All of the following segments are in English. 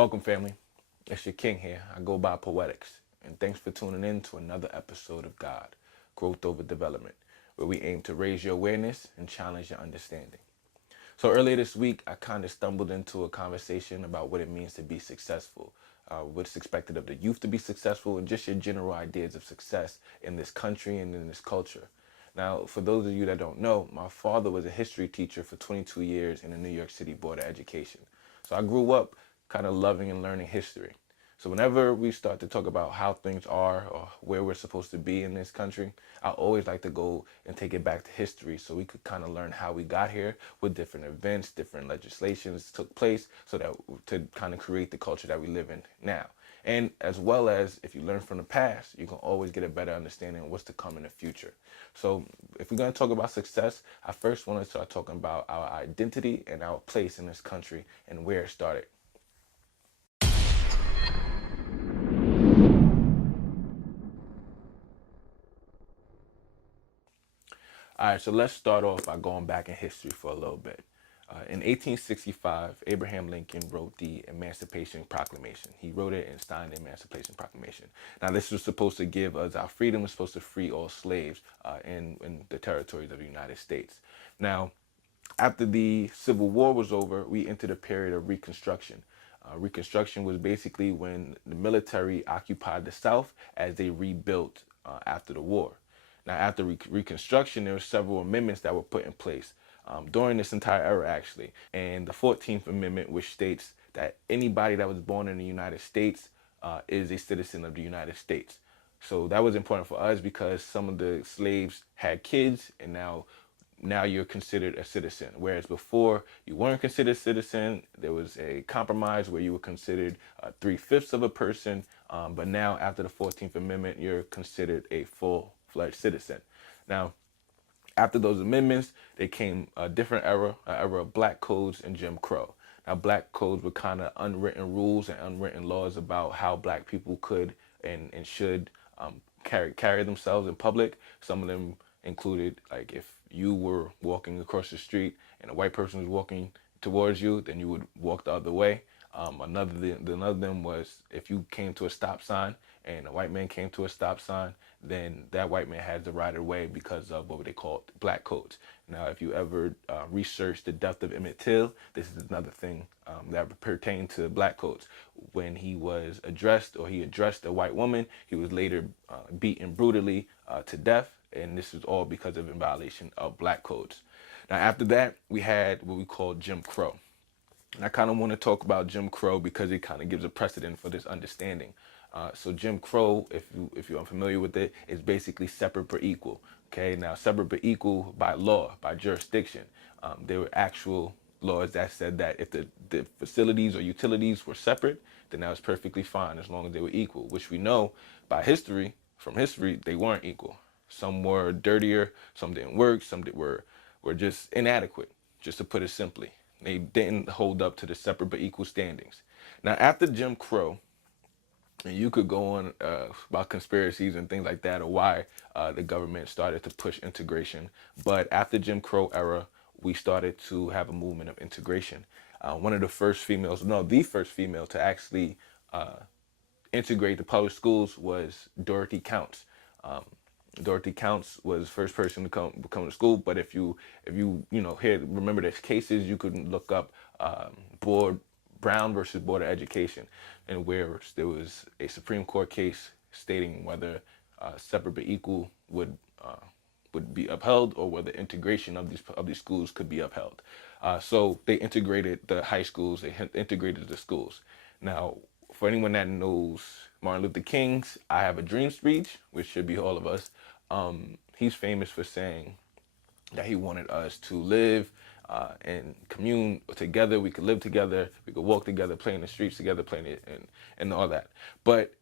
Welcome, family. It's your king here. I go by Poetics. And thanks for tuning in to another episode of God, Growth Over Development, where we aim to raise your awareness and challenge your understanding. So earlier this week, I kind of stumbled into a conversation about what it means to be successful, what's expected of the youth to be successful, and just your general ideas of success in this country and in this culture. Now, for those of you that don't know, my father was a history teacher for 22 years in the New York City Board of Education. So I grew up kind of loving and learning history. So whenever we start to talk about how things are or where we're supposed to be in this country, I always like to go and take it back to history so we could kind of learn how we got here, what different events, different legislations took place, so that to kind of create the culture that we live in now. And as well as if you learn from the past, you can always get a better understanding of what's to come in the future. So if we're going to talk about success, I first want to start talking about our identity and our place in this country and where it started. All right, so let's start off by going back in history for a little bit. In 1865, Abraham Lincoln wrote the Emancipation Proclamation. He wrote it and signed the Emancipation Proclamation. Now, this was supposed to give us our freedom. It was supposed to free all slaves in the territories of the United States. Now, after the Civil War was over, we entered a period of Reconstruction. Reconstruction was basically when the military occupied the South as they rebuilt after the war. Now, after Reconstruction, there were several amendments that were put in place during this entire era, actually. And the 14th Amendment, which states that anybody that was born in the United States is a citizen of the United States. So that was important for us because some of the slaves had kids, and now you're considered a citizen. Whereas before you weren't considered a citizen, there was a compromise where you were considered 3/5 of a person. But now after the 14th Amendment, you're considered a full-fledged citizen. Now, after those amendments, there came a different era, an era of black codes and Jim Crow. Now, black codes were kind of unwritten rules and unwritten laws about how black people could and should carry themselves in public. Some of them included, like, if you were walking across the street and a white person was walking towards you, then you would walk the other way. Another of them was if you came to a stop sign and a white man came to a stop sign, then that white man has the right of way because of what they call black codes. Now, if you ever research the death of Emmett Till, this is another thing that pertained to black codes. When he was addressed, or he addressed a white woman, he was later beaten brutally to death, and this is all because of in violation of black codes. Now, after that, we had what we call Jim Crow. And I kind of want to talk about Jim Crow because it kind of gives a precedent for this understanding. So Jim Crow, if you're unfamiliar with it, is basically separate but equal. Okay, now separate but equal by law, by jurisdiction. There were actual laws that said that if the facilities or utilities were separate, then that was perfectly fine as long as they were equal, which we know by history, from history, they weren't equal. Some were dirtier, some didn't work, some were just inadequate, just to put it simply. They didn't hold up to the separate but equal standings. Now, after Jim Crow, and you could go on about conspiracies and things like that, or why the government started to push integration. But after Jim Crow era, we started to have a movement of integration. One of the first females, no, the first female to actually integrate the public schools was Dorothy Counts. Dorothy Counts was the first person to come to school. But if you remember there's cases, you could look up board Brown versus Board of Education, and where there was a Supreme Court case stating whether separate but equal would be upheld, or whether integration of these schools could be upheld. So they integrated the high schools, they integrated the schools. Now, for anyone that knows Martin Luther King's "I Have a Dream" speech, which should be all of us, he's famous for saying that he wanted us to live and commune together. We could live together, we could walk together, play in the streets together, playing it and all that. But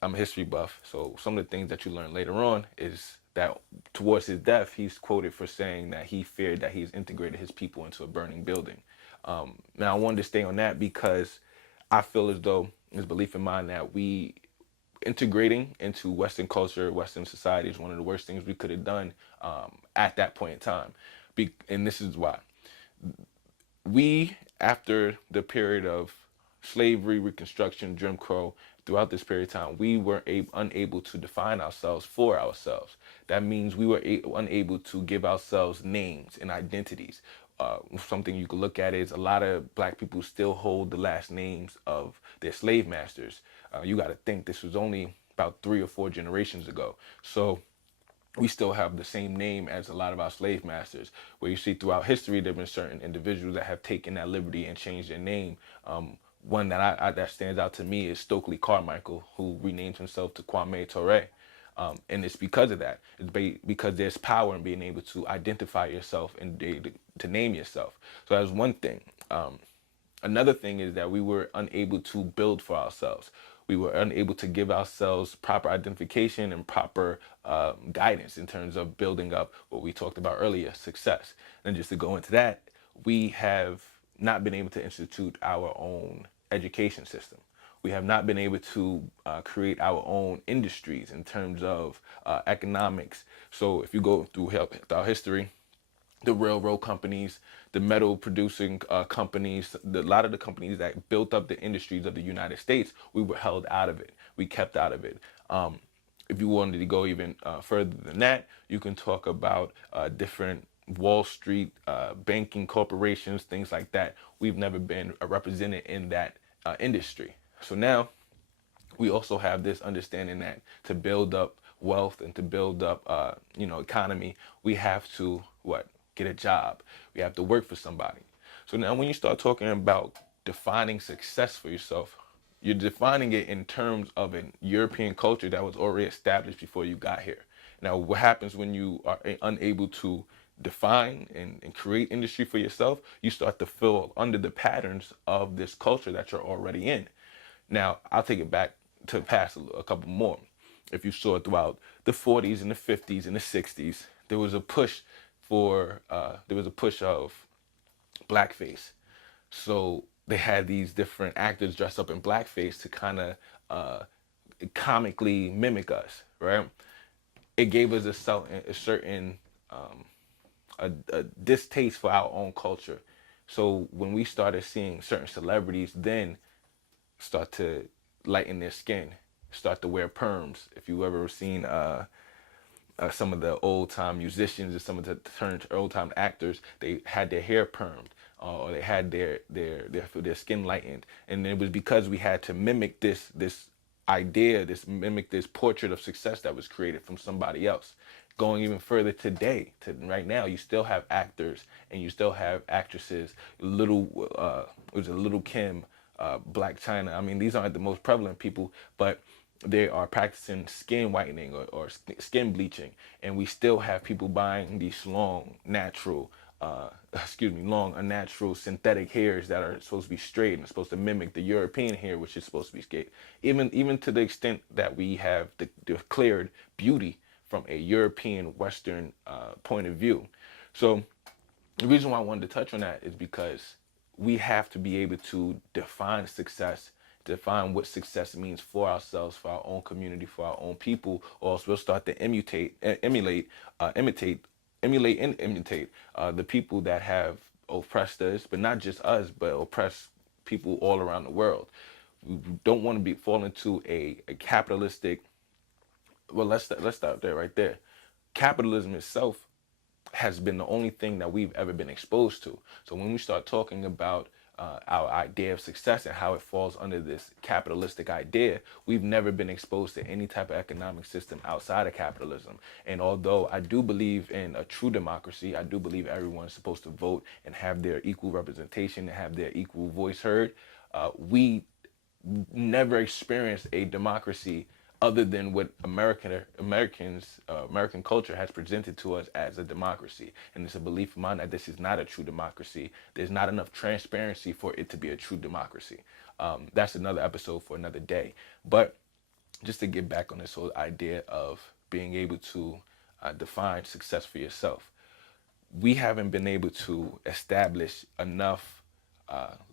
I'm a history buff, so some of the things that you learn later on is that towards his death, he's quoted for saying that he feared that he's integrated his people into a burning building. Now, I wanted to stay on that because I feel as though there's belief in mine that we integrating into Western culture, Western society is one of the worst things we could have done at that point in time. And this is why. We, after the period of slavery, Reconstruction, Jim Crow, throughout this period of time, we were unable to define ourselves for ourselves. That means we were unable to give ourselves names and identities. Something you could look at is a lot of black people still hold the last names of their slave masters. You got to think this was only about 3 or 4 generations ago. So we still have the same name as a lot of our slave masters. Where you see throughout history, there have been certain individuals that have taken that liberty and changed their name. One that that stands out to me is Stokely Carmichael, who renamed himself to Kwame Ture. And it's because of that. It's because there's power in being able to identify yourself and to name yourself. So that's one thing. Another thing is that we were unable to build for ourselves. We were unable to give ourselves proper identification and proper guidance in terms of building up what we talked about earlier, success. And just to go into that, we have not been able to institute our own education system. We have not been able to create our own industries in terms of economics. So if you go through our history, the railroad companies, the metal producing companies, a lot of the companies that built up the industries of the United States, we were held out of it. We kept out of it. If you wanted to go even further than that, you can talk about different Wall Street banking corporations, things like that. We've never been represented in that industry. So now we also have this understanding that to build up wealth and to build up economy, we have to what, get a job. We have to work for somebody. So now when you start talking about defining success for yourself, you're defining it in terms of a European culture that was already established before you got here. Now what happens when you are unable to define and create industry for yourself? You start to fall under the patterns of this culture that you're already in. Now, I'll take it back to the past a couple more. If you saw throughout the 40s and the 50s and the 60s, there was a push of blackface. So they had these different actors dressed up in blackface to kind of comically mimic us, right? It gave us a certain a distaste for our own culture. So when we started seeing certain celebrities then start to lighten their skin, start to wear perms. If you ever seen some of the old time musicians and some of the old time actors, they had their hair permed or they had their skin lightened, and it was because we had to mimic this idea, this mimic this portrait of success that was created from somebody else. Going even further today, to right now, you still have actors and you still have actresses. Little Kim, Black China. I mean, these aren't the most prevalent people, but they are practicing skin whitening or skin bleaching, and we still have people buying these long unnatural synthetic hairs that are supposed to be straight and supposed to mimic the European hair, which is supposed to be straight. Even to the extent that we have declared beauty from a European Western point of view. So the reason why I wanted to touch on that is because we have to be able to define success, define what success means for ourselves, for our own community, for our own people, or else we'll start to emulate and imitate the people that have oppressed us, but not just us, but oppressed people all around the world. We don't want to fall into a capitalistic. Well, let's start there right there. Capitalism itself has been the only thing that we've ever been exposed to. So when we start talking about our idea of success and how it falls under this capitalistic idea, we've never been exposed to any type of economic system outside of capitalism. And although I do believe in a true democracy, I do believe everyone's supposed to vote and have their equal representation and have their equal voice heard, we never experienced a democracy other than what American culture has presented to us as a democracy. And it's a belief of mine that this is not a true democracy. There's not enough transparency for it to be a true democracy. That's another episode for another day. But just to get back on this whole idea of being able to define success for yourself, we haven't been able to establish enough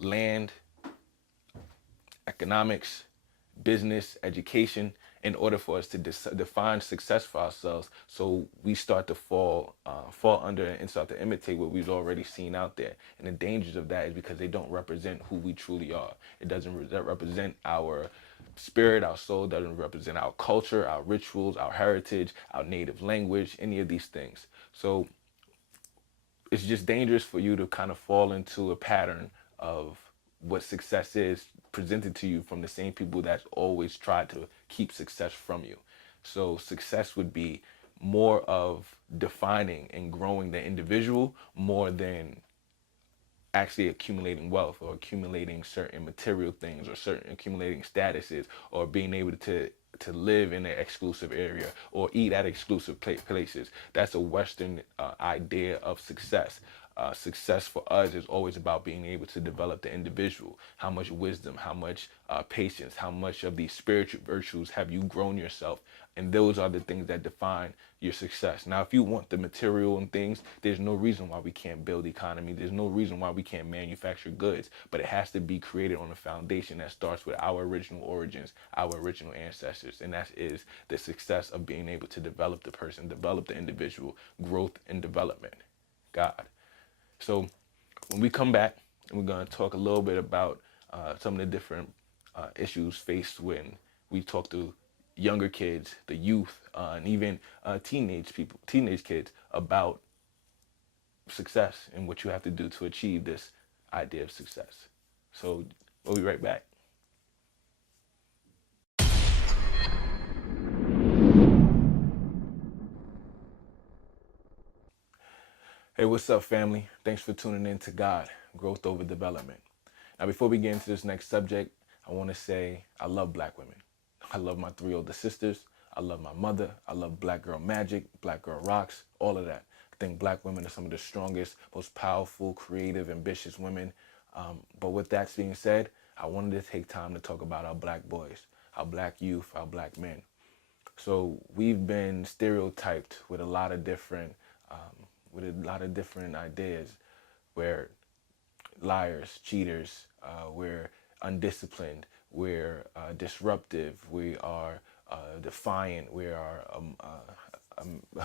land, economics, business, education, in order for us to define success for ourselves. So we start to fall under and start to imitate what we've already seen out there. And the dangers of that is because they don't represent who we truly are. It doesn't represent our spirit, our soul, doesn't represent our culture, our rituals, our heritage, our native language, any of these things. So it's just dangerous for you to kind of fall into a pattern of what success is presented to you from the same people that's always tried to keep success from you. So success would be more of defining and growing the individual more than actually accumulating wealth or accumulating certain material things or certain accumulating statuses or being able to live in an exclusive area or eat at exclusive places. That's a Western idea of success. Success for us is always about being able to develop the individual. How much wisdom, how much patience, how much of these spiritual virtues have you grown yourself? And those are the things that define your success. Now, if you want the material and things, there's no reason why we can't build economy. There's no reason why we can't manufacture goods, but it has to be created on a foundation that starts with our original origins, our original ancestors. And that is the success of being able to develop the person, develop the individual, growth and development. God. So when we come back, we're going to talk a little bit about some of the different issues faced when we talk to younger kids, the youth, and even teenage kids about success and what you have to do to achieve this idea of success. So we'll be right back. Hey, what's up, family? Thanks for tuning in to God, Growth Over Development. Now, before we get into this next subject, I want to say I love black women. I love my three older sisters. I love my mother. I love Black Girl Magic, Black Girl Rocks, all of that. I think black women are some of the strongest, most powerful, creative, ambitious women. But with that being said, I wanted to take time to talk about our black boys, our black youth, our black men. So we've been stereotyped with a lot of different, ideas, where liars, cheaters, we're undisciplined, we're disruptive, we are defiant, we are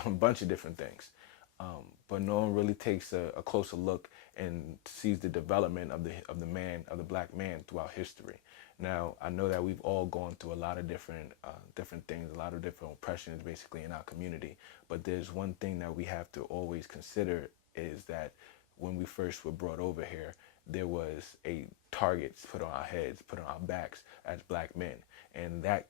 a bunch of different things. But no one really takes a closer look and sees the development of the black man throughout history. Now, I know that we've all gone through a lot of different things, a lot of different oppressions, basically, in our community. But there's one thing that we have to always consider is that when we first were brought over here, there was a target put on our heads, put on our backs as black men, and that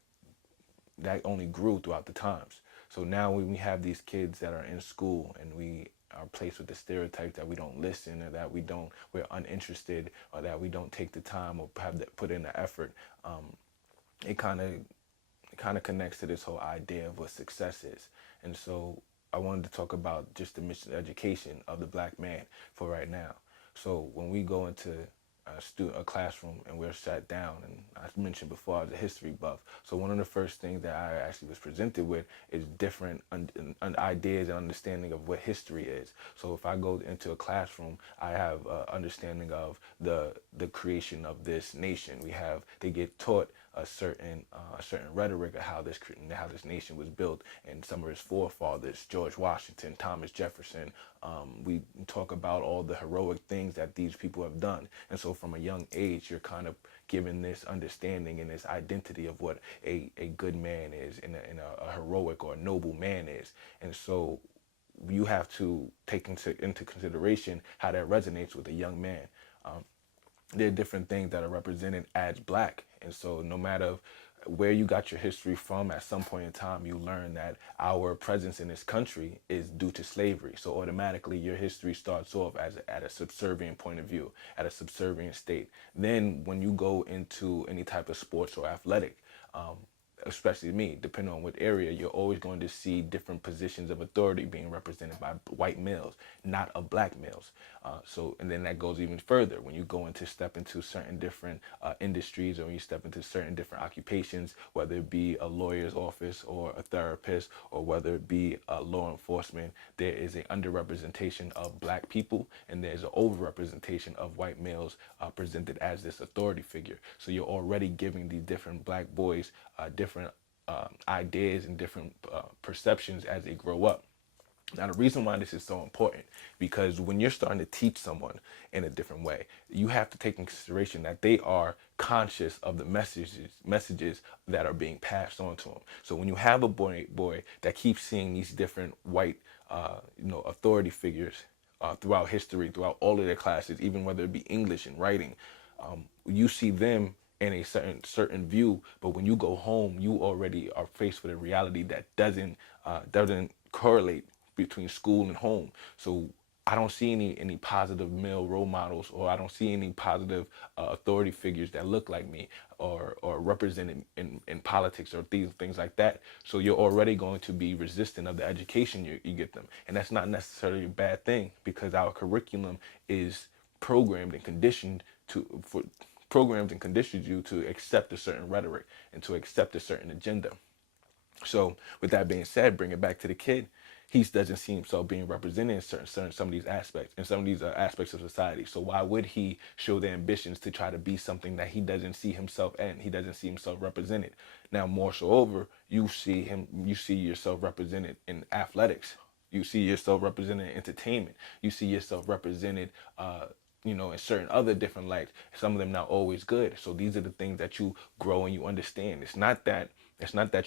only grew throughout the times. So now when we have these kids that are in school and we are placed with the stereotype that we don't listen or that we're uninterested or that we don't take the time or put in the effort, it kind of connects to this whole idea of what success is. And so I wanted to talk about just the mission education of the black man for right now. So when we go into a classroom and we're sat down, and I mentioned before I was a history buff, so one of the first things that I actually was presented with is different ideas and understanding of what history is. So if I go into a classroom, I have understanding of the creation of this nation. They get taught a certain rhetoric of how this nation was built, and some of its forefathers, George Washington, Thomas Jefferson. We talk about all the heroic things that these people have done, and so from a young age, you're kind of given this understanding and this identity of what a good man is, and a heroic or a noble man is, and so you have to take into consideration how that resonates with a young man. There are different things that are represented as black. And so no matter where you got your history from, at some point in time, you learn that our presence in this country is due to slavery. So automatically your history starts off at a subservient point of view, at a subservient state. Then when you go into any type of sports or athletic, especially me, depending on what area, you're always going to see different positions of authority being represented by white males, not of black males. And then that goes even further when you go into step into certain different industries, or when you step into certain different occupations, whether it be a lawyer's office or a therapist, or whether it be law enforcement. There is an underrepresentation of black people, and there's an overrepresentation of white males presented as this authority figure. So you're already giving these different black boys different ideas and different perceptions as they grow up. Now, the reason why this is so important, because when you're starting to teach someone in a different way, you have to take in consideration that they are conscious of the messages that are being passed on to them. So when you have a boy that keeps seeing these different white, authority figures throughout history, throughout all of their classes, even whether it be English and writing, you see them in a certain view, but when you go home, you already are faced with a reality that doesn't correlate between school and home. So I don't see any positive male role models, or I don't see any positive authority figures that look like me, or represented in politics, or things like that. So you're already going to be resistant of the education you get them, and that's not necessarily a bad thing, because our curriculum is programmed and conditioned to for programs and conditions you to accept a certain rhetoric and to accept a certain agenda. So, with that being said, bring it back to the kid. He doesn't see himself being represented in certain some of these aspects, in some of these aspects of society. So why would he show the ambitions to try to be something that he doesn't see himself in? He doesn't see himself represented. Now, more so over, you see yourself represented in athletics. You see yourself represented in entertainment. You see yourself represented, in certain other different lights. Some of them not always good. So these are the things that you grow and you understand. It's not that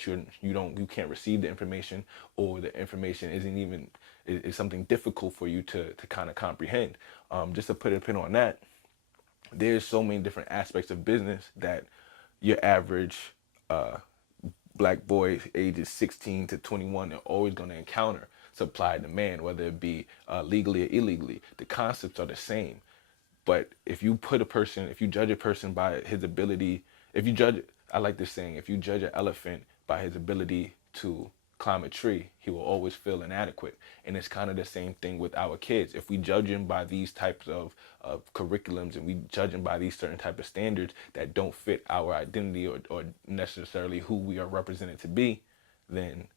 you can't receive the information, or the information isn't even is something difficult for you to kind of comprehend. Just to put a pin on that, there's so many different aspects of business that your average uh, black boys ages 16 to 21 are always going to encounter supply and demand, whether it be legally or illegally. The concepts are the same. But if you judge a person by his ability, if you judge, I like this saying, if you judge an elephant by his ability to climb a tree, he will always feel inadequate. And it's kind of the same thing with our kids. If we judge them by these types of curriculums, and we judge them by these certain type of standards that don't fit our identity, or necessarily who we are represented to be, then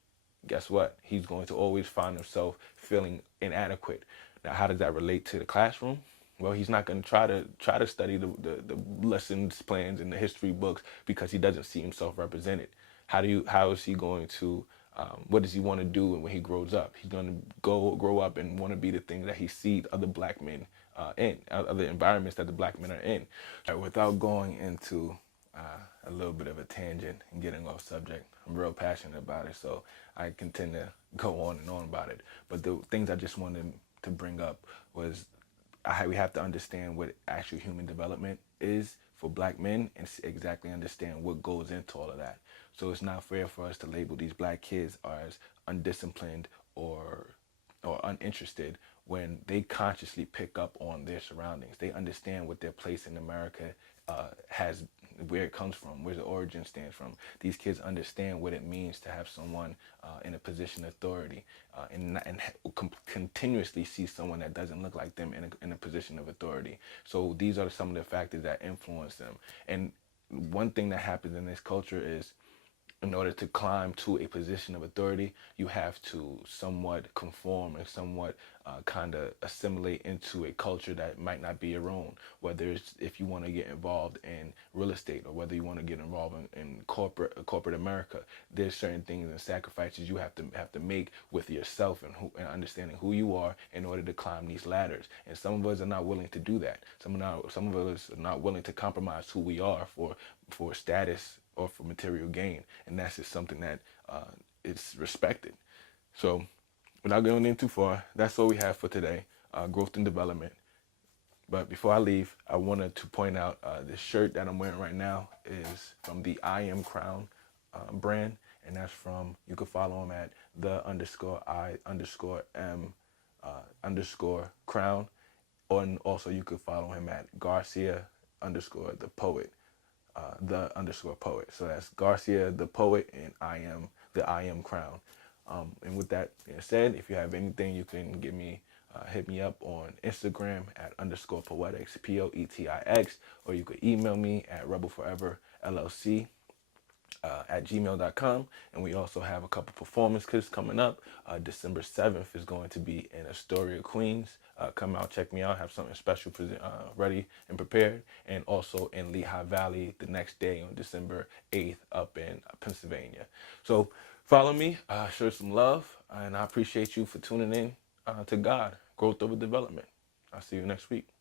guess what? He's going to always find himself feeling inadequate. Now, how does that relate to the classroom? Well, he's not going to try to study the lessons plans and the history books, because he doesn't see himself represented. How is he going to what does he want to do when he grows up? He's going to grow up and want to be the thing that he sees other black men in, other environments that the black men are in. Without going into a little bit of a tangent and getting off subject, I'm real passionate about it, so I can tend to go on and on about it. But the things I just wanted to bring up was we have to understand what actual human development is for black men, and exactly understand what goes into all of that. So it's not fair for us to label these black kids as undisciplined, or uninterested, when they consciously pick up on their surroundings. They understand what their place in America has, where it comes from, where the origin stands from. These kids understand what it means to have someone in a position of authority, and continuously see someone that doesn't look like them in a position of authority. So these are some of the factors that influence them. And one thing that happens in this culture is, in order to climb to a position of authority, you have to somewhat conform and somewhat kind of assimilate into a culture that might not be your own. Whether it's if you want to get involved in real estate, or whether you want to get involved in corporate America, there's certain things and sacrifices you have to make with yourself, and understanding who you are in order to climb these ladders. And some of us are not willing to do that. Some of us are not willing to compromise who we are for status or for material gain, and that's just something that is respected. So, without going in too far, that's all we have for today, growth and development. But before I leave, I wanted to point out this shirt that I'm wearing right now is from the I Am Crown brand, and that's from, you can follow him at the_I_M_Crown, and also you could follow him at Garcia_the poet. the_poet. So that's Garcia the poet, and I am crown. And with that being said, if you have anything, you can give me hit me up on Instagram at _poetics, POETIX, or you could email me at rebelforeverllc at gmail.com. And we also have a couple performances coming up. December 7th is going to be in Astoria, Queens. Come out, check me out. Have something special ready and prepared. And also in Lehigh Valley the next day on December 8th up in Pennsylvania. So follow me, show some love, and I appreciate you for tuning in to God, Growth Over Development. I'll see you next week.